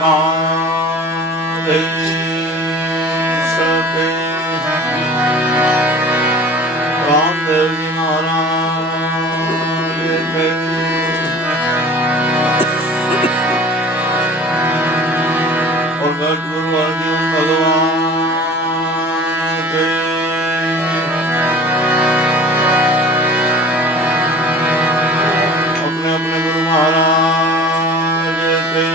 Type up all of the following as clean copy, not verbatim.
कांधे सके रामदेव जी महाराज के और गुरु अर्जुन भगवान के अपने अपने गुरु महाराज के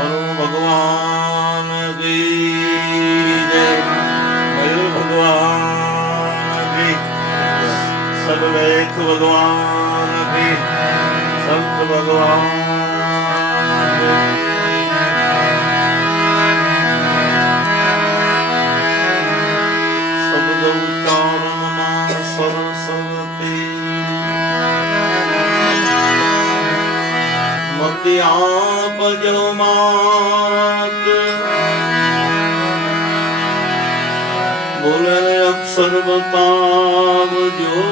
और भगवान की जय मयूर भगवान की सर्वलेख भगवान की संत भगवान शब्द उच्चारण मान सरस्वती मति आप जो मात बोले अक्षर बताव जो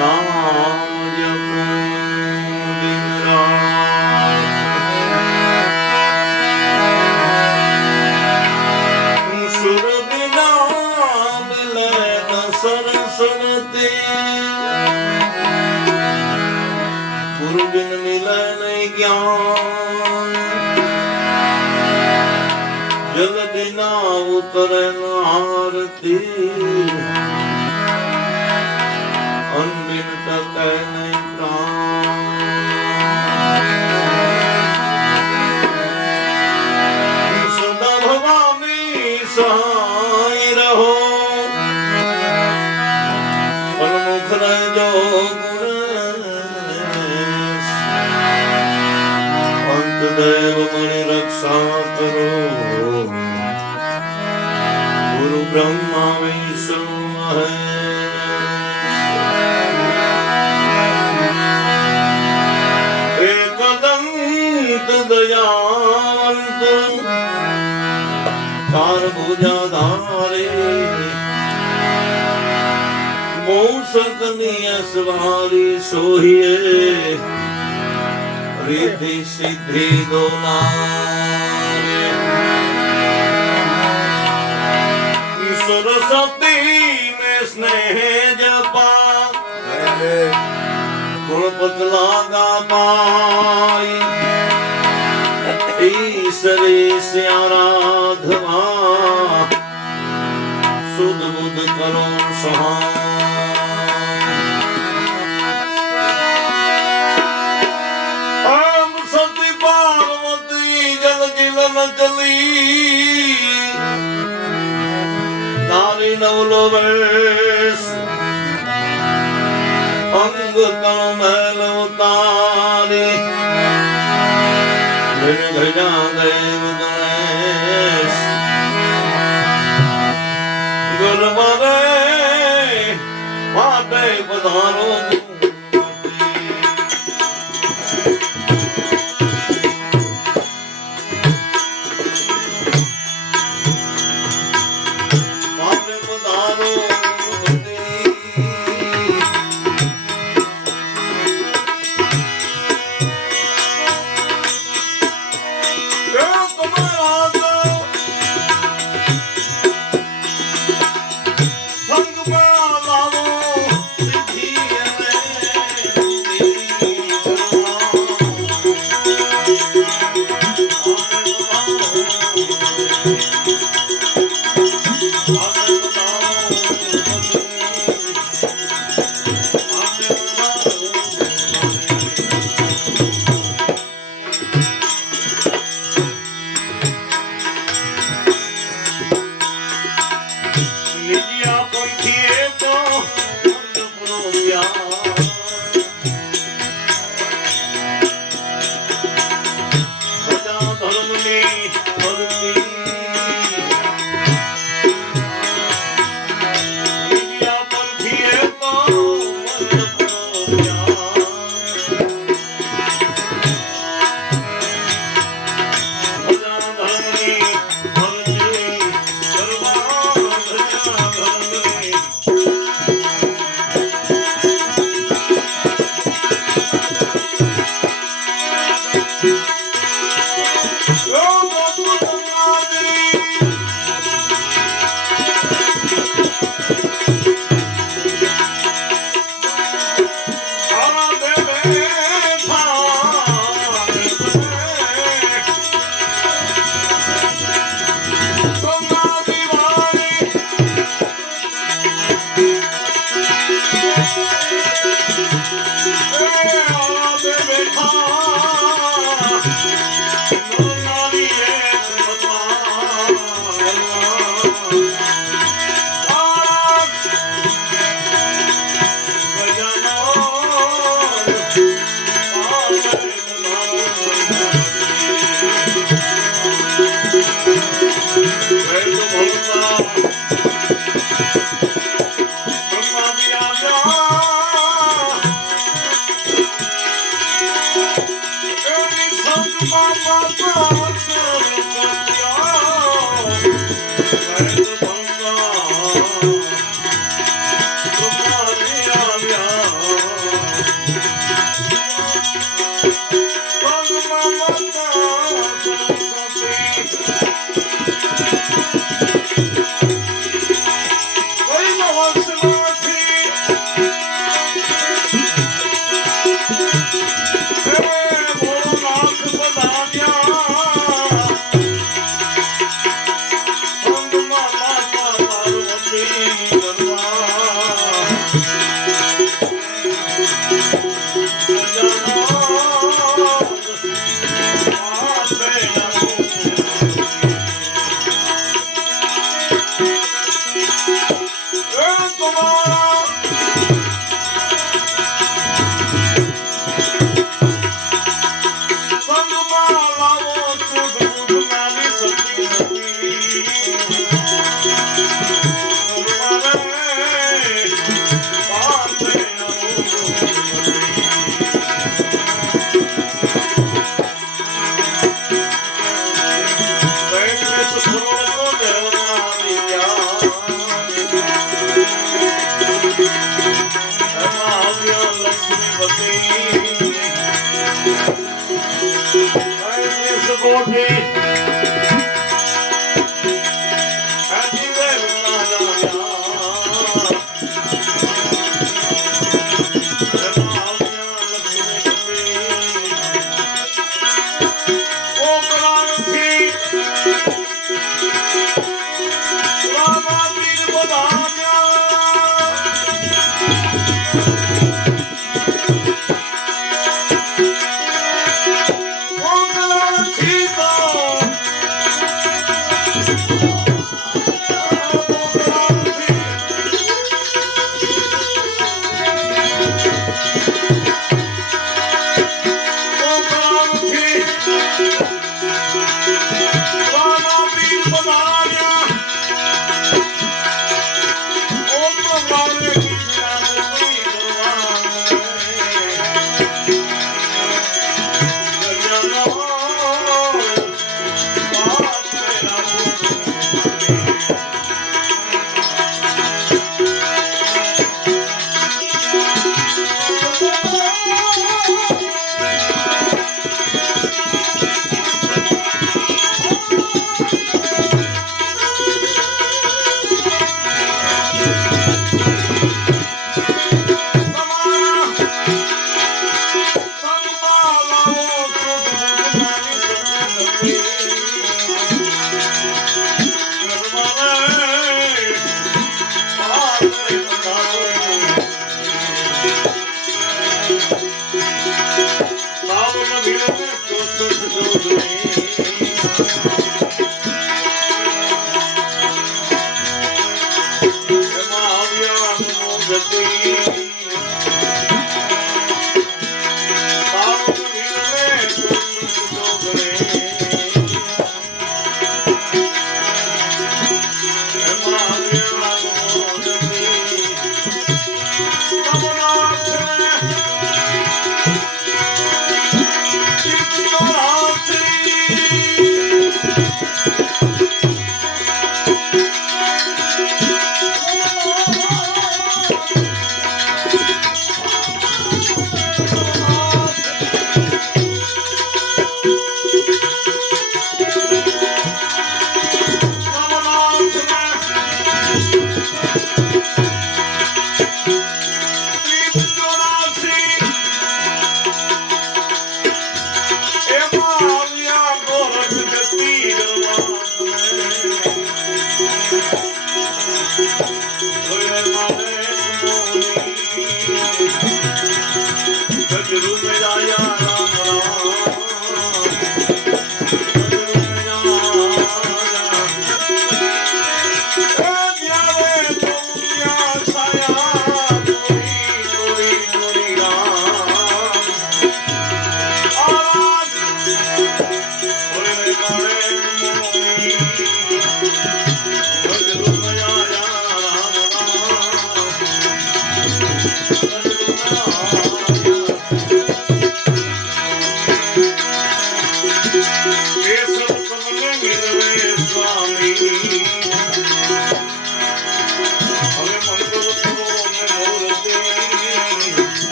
नाम जपो दिन रात सुर बिना मिले न सरस्वती गुरु बिन मिले नहीं ज्ञान जल बिना उतरे न आरती अनबिन टके नहीं प्राण सदा भवानी सहाय रहो सन्मुख रहो गुणेश अंत देव मणि रक्षा करो गुरु ब्रह्मा विष्णु महेश एकदंत दयावंत चार भुजाधारी मूषक नियसवारी सोहिए रिद्धि सिद्धि दोनारे सरस्वती में स्नेह जपा गुणपत लागा पाई ईश्वरी से आराधवा सुध बुध करो सहाय हम सती पार्वती जल जिलन चली नारी नवलो वेश अंग कमल उतारी बिन भजा देव गणेश गुरुवरे माते पधारो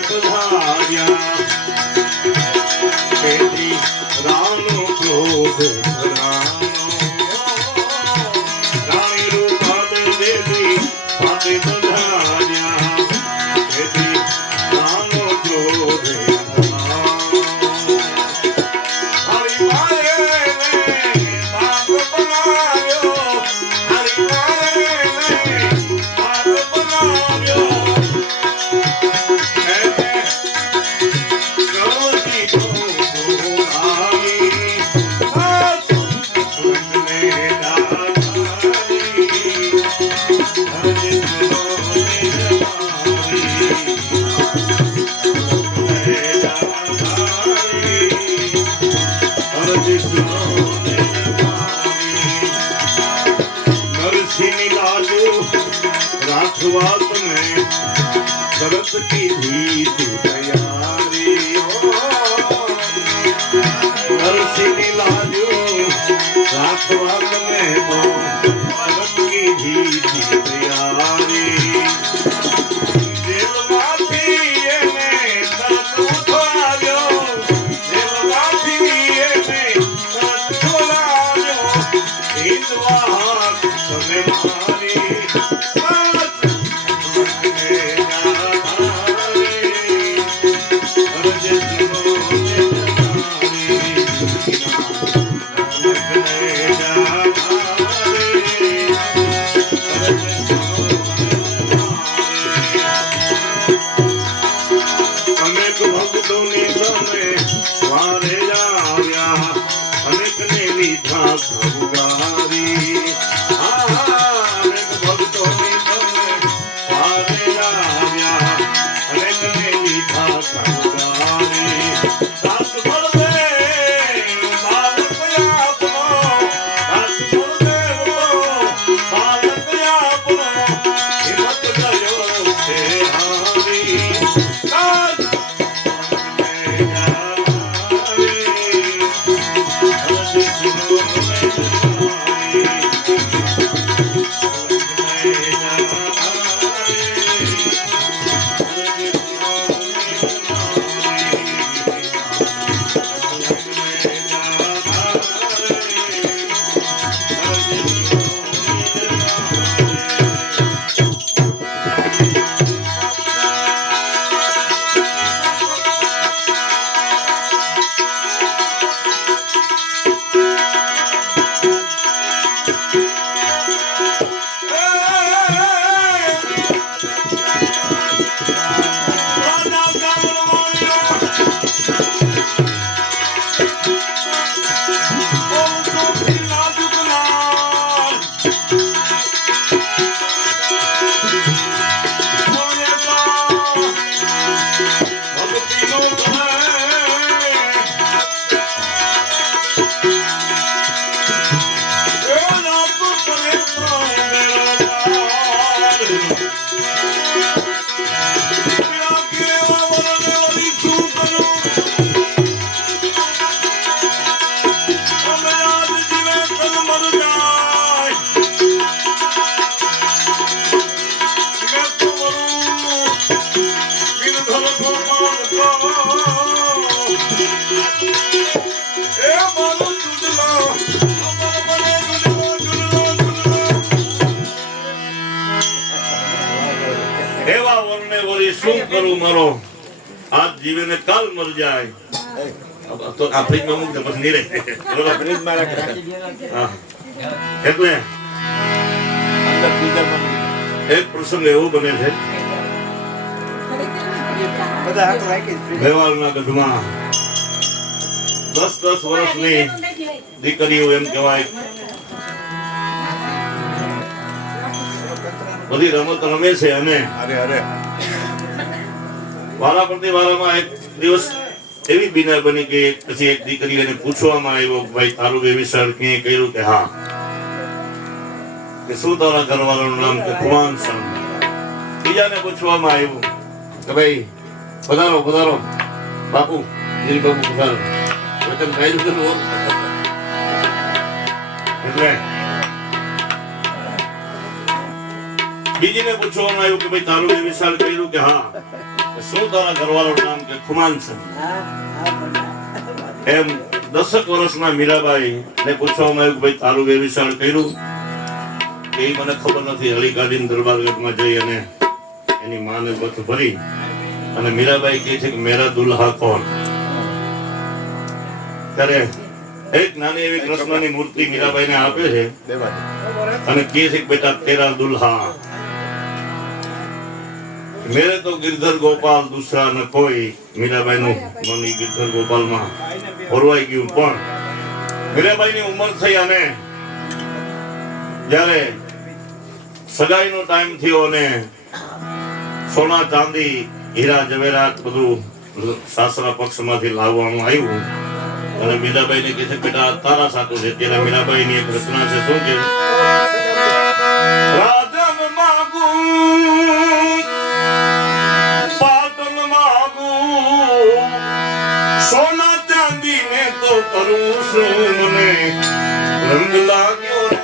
પધાર્યા તેથી રામનો ક્રોધ ધરાનો રાણી રૂપાદ દેવી પાસે પધાર્યા તેથી રામનો ક્રોધ शरत की भीत तैयारी नरसिंह लाजू राखवा में तो शरत की भीत तैयारी जेल माथी ने शरत उठाव्यो जेल माथी ने शरत उठाव्यो हिंदवा समय मारी શું કરું મારો આજ જીવે ને કાલ મર જાય તો આ ફ્રીજ માં મૂક દે પછી નહીં રહે ફ્રીજ માં રાખે એટલે એક પ્રસંગ એવો બને છે વેવાળના ગઢમાં 10 વર્ષની દીકરીઓ એમ કહેવાય બધી રમત રમે છે અને વારા પ્રતિ વારામાં એક દિવસ એવી બીમાર બની કે પછી એક દીકરીને પૂછવામાં આવ્યો ભાઈ તારું વ્યવસાય ક્યાંય કર્યું કે હા કે શું તારા ઘરવાળાનું નામ કે કુમાન સન બીજાને પૂછવામાં આવ્યું કે ભાઈ પધારો પધારો બાપુ જીરી બાપુ પધારો વચન ભાઈ એટલે બીજીને પૂછવામાં આવ્યું કે ભાઈ તારું વ્યવસાય કર્યું કે હા શું તારા ઘરવાળાનું નામ કે ખુમાન છે એમ 10 વર્ષના મીરાબાઈ ને પૂછવામાં આવ્યું ભાઈ તારું વેવિશાળ કર્યું એ મને ખબર નથી. હળી ગાડીને દરબારગઢમાં જઈ અને એની માને બથ ભરી અને મીરાબાઈ કહે છે કે મેરા દુલ્હા કોણ. ત્યારે એક નાની એવી કૃષ્ણની મૂર્તિ મીરાબાઈને આપે છે અને કહે છે કે બેટા તેરા દુલ્હા મેરે તો गिरधर गोपाल दूसरा न कोई. મીરાબાઈ નું મન गिरधर गोपाल માં ફરવાઈ ગયું. પણ મીરાબાઈ ની ઉંમર થઈ અને જ્યારે સગાઈ નો ટાઈમ થયો અને સોના ચાંદી હીરા જવેરાત બધું સાસરા પક્ષ માંથી લાવવાનું આવ્યું અને મીરાબાઈ ને કહે છે બેટા તારા સાચું છે. ત્યારે મીરાબાઈ ની એક રચના છે શું કે રાજન માગુ પાટન માગુ સોના ચાંદી ને તો કરું શું મને રંગ લાગ્યો રે.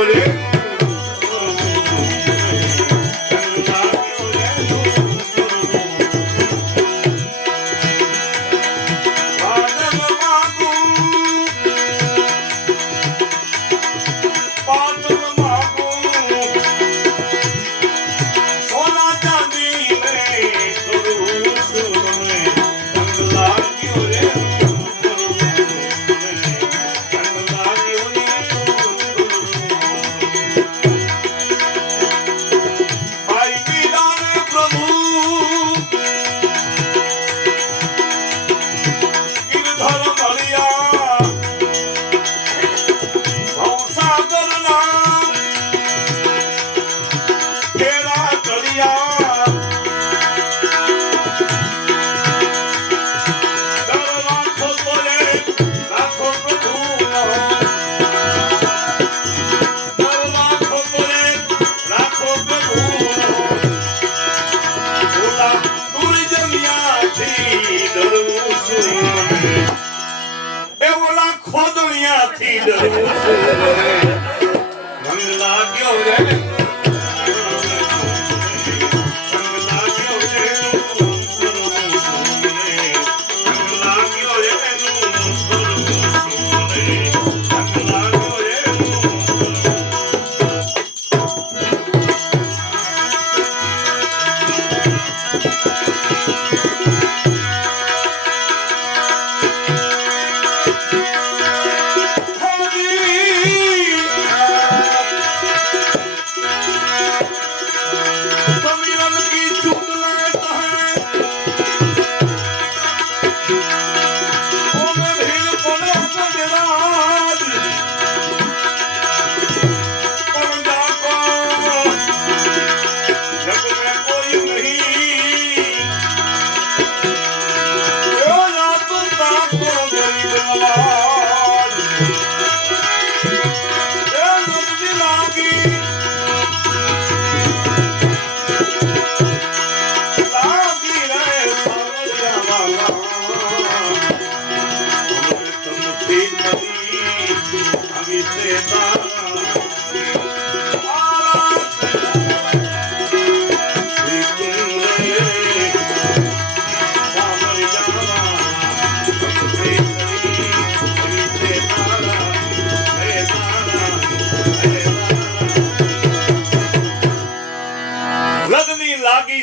રે ખોદણિયાથી ડરવું રંગ લાગ્યો રે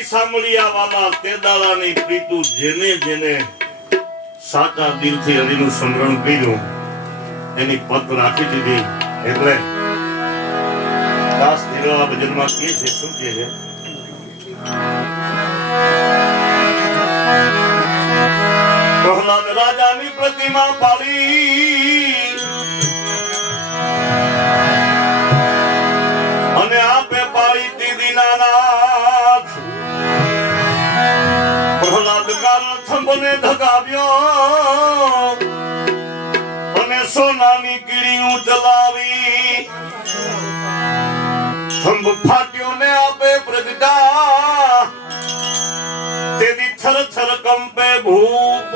સાંભળ્યા વાલા તે દાડાની પ્રીતુ જેને જેને સાચા દિલથી હરિનું સ્મરણ કર્યું એની પત રાખી દીધી એટલે દાસ ધીરવા ભજનમાં કે છે શું કે છે પ્રહલાદ રાજાની પ્રતિમા પાડી અને આપે પાડી દીદી નાનાથ પ્રહલાદ કારણ થંભને ધગાવ્યો અને સોનાની કીડીયું ચલાવી થંભ ફાટ્યો ને આપે પ્રગટા તેદી થર થર કંપે ભૂપ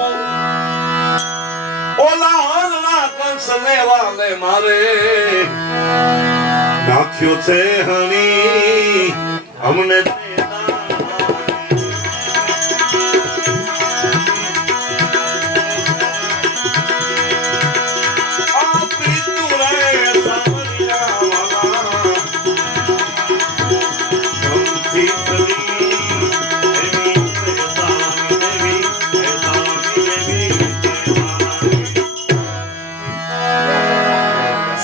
ઓલા હરના કંસ લેવાલે મારે નાખ્યો છે હણી અમને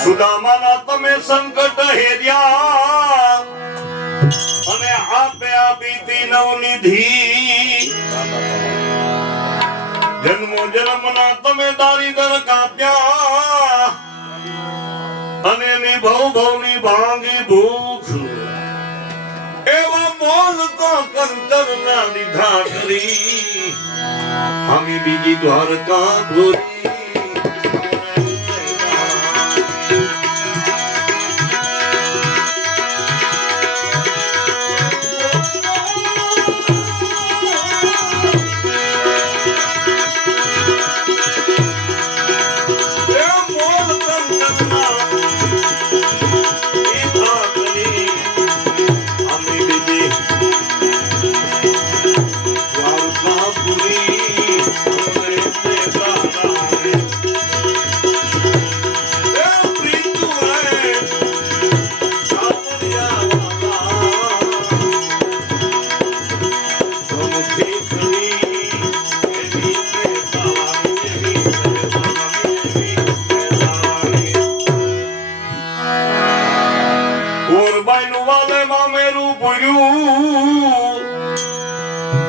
સુદામાના તમે સંકટ હેર્યા અને આપે આપી નવનિધિ જન્મો જન્મના તમે દારીદર કાપ્યા અને નિભવ ભવની ભાંગી ભૂખ એવા મોલ તો કંચર ના લીધા કરી હમી બીજી દ્વારકા ભૂરી કુરબાઈનું વાલે મામેરું પૂર્યું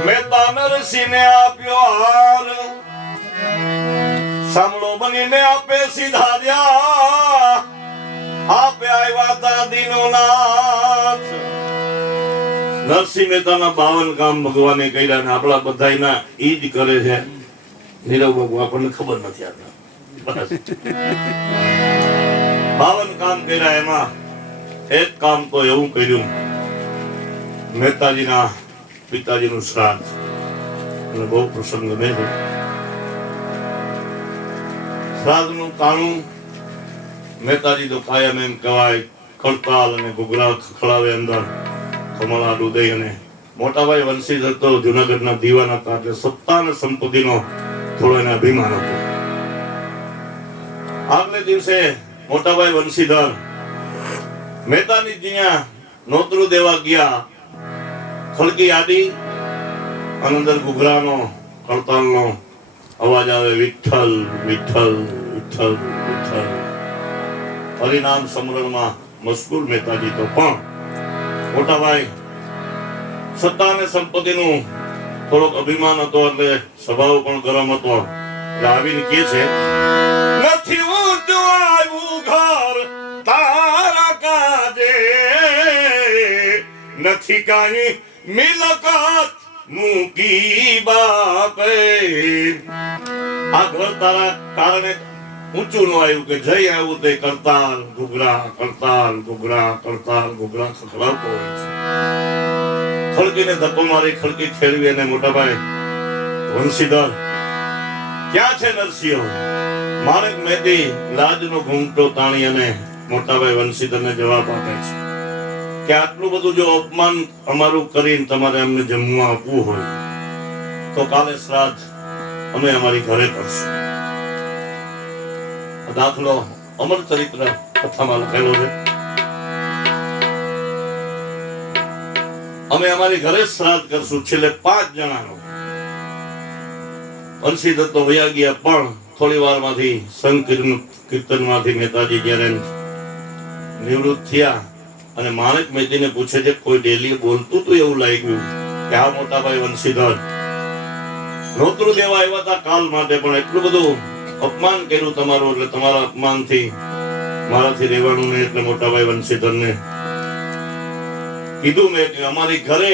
મહેતા નરસિંહને આપ્યો હાર સાંભળો બનીને આપે સીધાર્યા આપે આવ્યા તા દીનોનાથ નરસિંહ મહેતાના 52 કામ ભગવાને કર્યા ને આપણા બધાયના ઈ જ કરે છે નીરવ બાબુ આપણને ખબર નથી આવતા 52 કામ કર્યા એમાં એક કામ તો એવું કર્યું મહેતાજીના પિતાજીનું શ્રાદ્ધ અને બહુ પ્રસંગ ગમે છે શ્રાદ્ધનું કાણું મહેતાજી તો કાયમ એમ કહેવાય કડતાલ અને ઘૂઘરા ખખડાવે અંદર કમળા દૂધઈ અને મોટાભાઈ વંશીધર તો જુનાગઢના દીવાન હતા એટલે સત્તા અને સંપત્તિનો થોડો એને અભિમાન હતો આગલે દિવસે મોટાભાઈ વંશીધર મહેતાની ત્યાં નોતરું દેવા ગયા ખડકી આડી અંદર ઘૂઘરાનો કડતાલનો અવાજ આવે વિઠ્ઠલ વિઠ્ઠલ વિઠ્ઠલ વિઠ્ઠલ હરિનામ સમરણમાં મશગુલ મહેતાજી તો પણ મોટાભાઈ સત્તા અને સંપત્તિનું થોડોક અભિમાન હતો એટલે સ્વભાવ પણ ગરમ હતો એટલે આવીને કહે છે નથી ઊંચું આવ્યું ઘર તારા કાજે નથી કાંઈ મિલકત મૂકી બાપે આ ઘર તારા કારણે ઊંચું નો આવ્યું કે જઈ આવ્યું તે કરતાલ ઘૂઘરા કરતાલ ઘૂઘરા કરતાલ ઘૂઘરા ખખડાવતો હોય છે ખડકીને ધક્કો મારી ખડકી ખેડવી અને મોટાભાઈ વંશીધર ક્યાં છે નરસિંહ માણેક મહેતી લાજનો ઘૂંટો તાણી અને મોટાભાઈ વંશીધરને જવાબ આપે છે કે આટલું બધું જો અપમાન અમારું કરીને તમારે અમને જમવા આપવું હોય તો કાલે શ્રાદ્ધ અમે અમારી ઘરે કરશું દાખલો અમર ચરિત્ર કથામાં લખેલો છે અમે અમારી ઘરે શ્રાદ્ધ કરશું છેલ્લે 5 જણાનો વંશીધર તો વયા ગયા પણ થોડી વારમાંથી સંકીર્તનમાંથી મહેતાજી જ્યારે નિવૃત્ત થયા અને માણેક મહેતીને પૂછે છે કોઈ ડેલી બોલતું તો એવું લાગ્યું કે આ મોટાભાઈ વંશીધર નોતરું દેવા આવ્યા હતા કાલ માટે પણ એટલું બધું અપમાન કર્યું તમારું એટલે તમારા અપમાનથી મારાથી રહેવાનું નહીં એટલે મોટાભાઈ વંશીધરને કીધું મેં કે અમારી ઘરે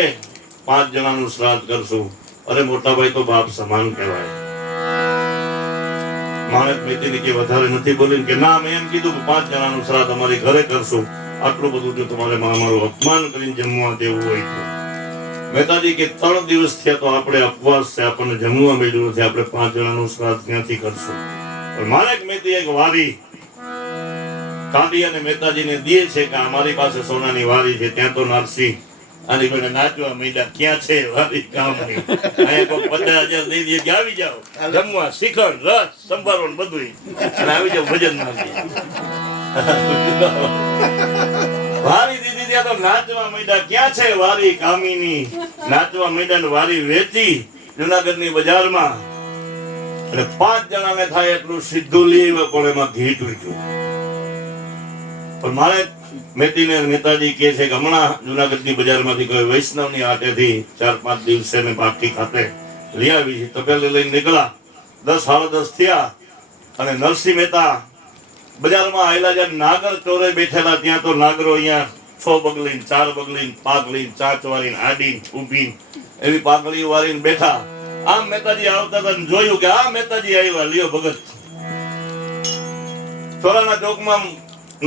5 જણાનું શ્રાદ્ધ કરશું અરે મોટાભાઈ તો બાપ સમાન કહેવાય માણેક મહેતીને કે વધારે નથી બોલીને કે ના મેં એમ કીધું કે 5 જણાનું શ્રાદ્ધ અમારી ઘરે કરશું આટલું બધું જો તમારે મારું અપમાન કરીને જમવા દેવું હોય તો મહેતાજી કે 3 દિવસ થયા તો આપણે ઉપવાસ છે આપણને જમવા મળ્યું નથી આપણે 5 જણાનું શ્રાદ્ધ ક્યાંથી કરશું પણ માણેક મહેતી એક વારી કાઢી અને મહેતાજીને દે છે કે અમારી પાસે સોનાની વારી છે ત્યાં તો નરસિંહ આની જોડે નાચવા માંડ્યા ક્યાં છે વારી કામની અહીંયા કોઈ 50,000 દઈ દે કે આવી જાઓ જમવા શ્રીખંડ રસ સંભારો બધું અને આવી જાઓ ભજન માંથી વારી દીધી ત્યાં તો નાચવા માંડ્યા ક્યાં છે વારી કામીની નાચવા માંડ્યા ને વારી વેચી જુનાગઢની બજારમાં અને 5 જણાને થાય એટલું સીધું લેવ પણ એમાં ઘી ટૂટ્યું પણ મારે મહેતીને નેતાજી કહે છે કે હમણાં જુનાગઢની બજારમાંથી કોઈ વૈષ્ણવની આટેથી 4-5 દિવસે મેં બાકી ખાતે લઈ આવી છે તપેલી લઈને નીકળ્યા 10-10:30 થયા અને નરસિંહ મહેતા બજારમાં આવેલા જ્યાં નાગર ચોરે બેઠેલા ત્યાં તો નાગરો અહીંયા 6 બગલીન 4 બગલીન પાઘલીન ચાંચ વાળીને આડીને ઊભી એવી પાઘડી વાળીને બેઠા આમ મહેતાજી આવતા હતા જોયું કે આ મહેતાજી આવ્યા લ્યો ભગત ચોરાના ચોકમાં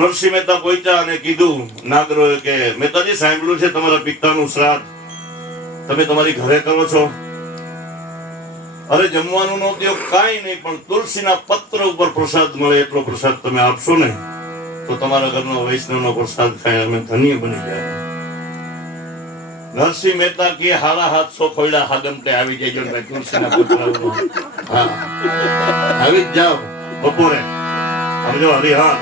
નરસિંહ મહેતા પહોંચ્યા અને કીધું નાગરોએ કે મહેતાજી સાંભળ્યું છે તમારા પિતાનું શ્રાદ્ધ તમે તમારી ઘરે કરો છો અરે જમવાનું નો ઉદ્યોગ કાંઈ નહીં પણ તુલસીના પત્ર ઉપર પ્રસાદ મળે એટલો પ્રસાદ તમે આપશો ને તો તમારા ઘરનો વૈષ્ણવનો પ્રસાદ ખાય અમે ધન્ય બની જાય નરસિંહ મહેતા કે 750 ખોયડા હાગમટે આવી જજો ભાઈ તુલસીના પત્ર હા આવી જ જાઓ બપોરે સમજો હરિહર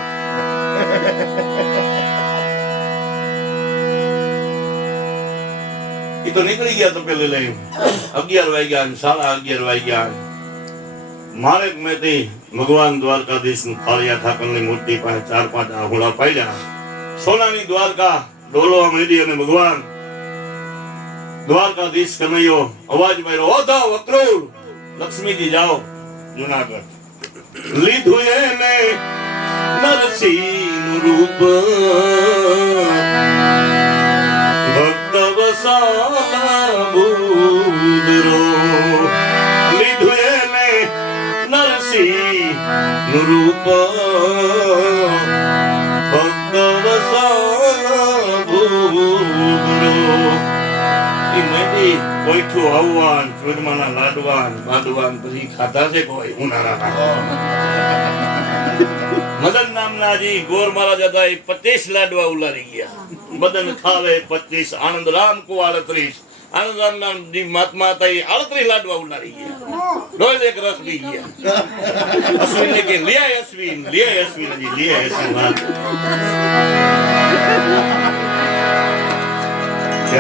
એ તો નીકળી ગયા તો પેલે લઈ 11 વાગ્યા 11:30 વાગ્યા માણેક મહેતી ભગવાન દ્વારકાધીશ કાળિયા ઠાકરની મૂર્તિ પાસે 4-5 આહુડા પાડ્યા સોનાની દ્વારકા ડોલવા માંડી અને ભગવાન દ્વારકાધીશ કનૈયો અવાજ માર્યો, ઓધા વક્રૂર લક્ષ્મીજી જાઓ જુનાગઢ. લીધું એને નરસિંહ રૂપ ભક્ત વસાલા બુદરો. લીધું એને નરસિંહ રૂપ ભક્ત વસાલા બુદરો. કોઈઠું આવવાન, ચૂરમાના લાડવાન, બાંધવાન પછી ખાધા છે કોઈ ઉનાળાના. મદન નામના જી ગોર મહારાજ હતા, 25 લાડવા ઉલારી ગયા. મદન ખાવે 25, આનંદ રામ કો 38. આનંદ રામ નામ જી મહાત્મા હતા, 38 લાડવા ઉલારી ગયા. ડોલ એક રસ પી ગયા. અશ્વિન ને કે લિયા અશ્વિન જી લિયા અશ્વિન.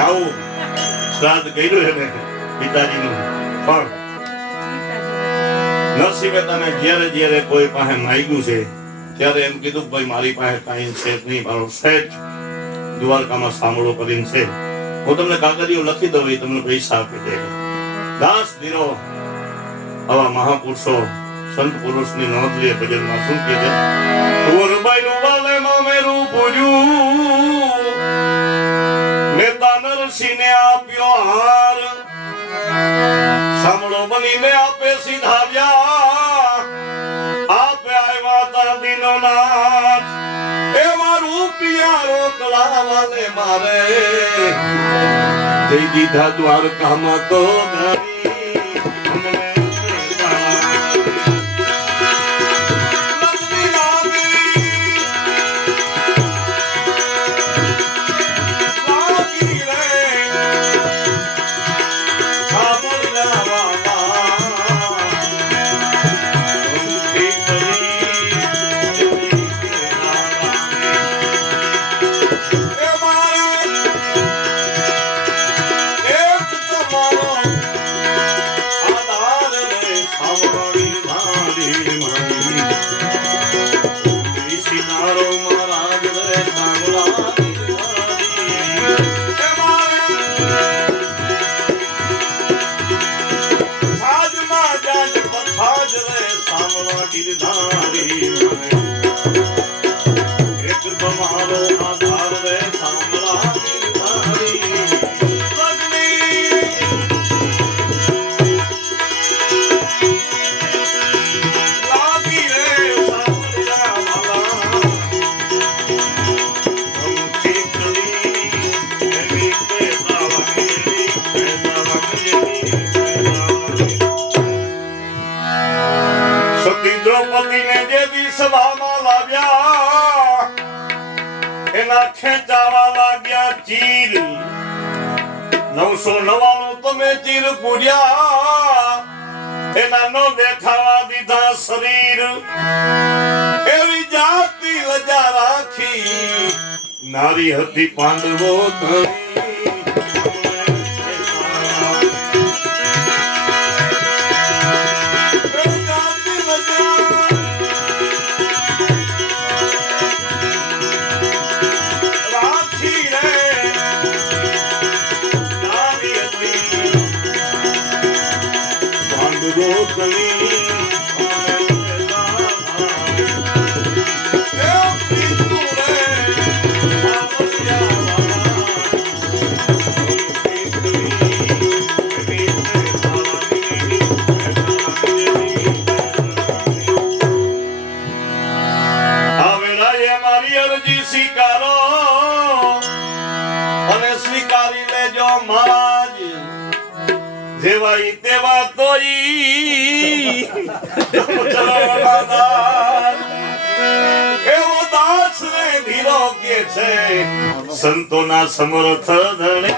આવું શ્રાદ્ધ કર્યું એને પિતાજીનું. પણ નરસિંહ મહેતાને જ્યારે કોઈ પાસે માંગ્યું છે ત્યારે એમ કીધું ભાઈ મારી પાસે કાંઈ છે નહીં, મારો શેઠ દ્વારકામાં સાંભળો કરીને છે, હું તમને કાગળિયો લખી દઉં, એ તમને પૈસા આપી દે. દાસ ધીરો આવા મહાપુરુષો સંત પુરુષની નોંધ લે. ભજનમાં શું કહે છે? કુંવરબાઈનું વાલેમાં મેરું પૂજ્યું, મહેતા નરસિંહને આપ્યો હાર, સાંભળો બનીને આપે સીધાવ્યા, આપે આવ્યા તા દિનો નાથ, એવા રૂપિયા રોકલાવાને મારે જઈ દીધા દ્વારકામાં તો ઘરી. દ્રૌપદીને જે દી સભામાં લાવ્યા, એના ખેંચાવા લાગ્યા ચીર. 999 તમે ચીર પૂર્યા, એના નો દેખાવા દીધા શરીર. એવી જાતિ લજા રાખી, નારી હતી પાંડવો ધરી. સ્વીકારી લેજો મહારાજ, જેવાય તેવા તોઈ એવો દાસ ને ધીરો કે છે સંતોના સમર્થ ધણી.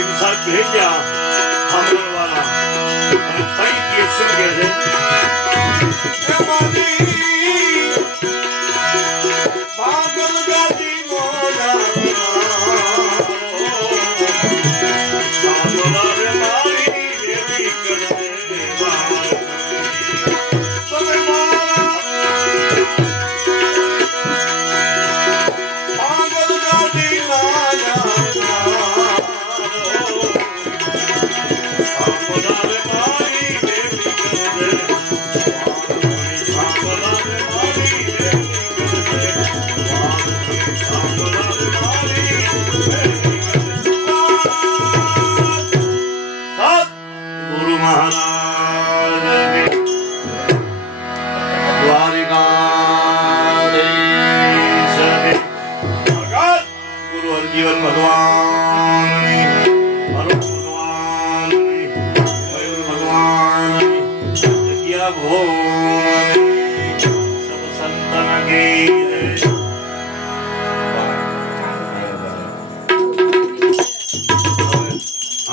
इंसान भेजा हमर वाला कई के सुन गए थे पागल गाती मोला सामना रे मारी देवी करने वाला पागल गाती माला सामना रे मारी देवी करने सामना रे मारी गुरु महाराज की द्वारिकाधीश की भगत गुरु हरजीवन भगवान की अरुण भगवान की मयूर भगवान की जकिया भोमन की सब संतन की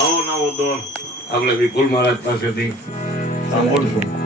आओ ना वो दो આપણે વિપુલ મહારાજ પાસેથી સાંભળશું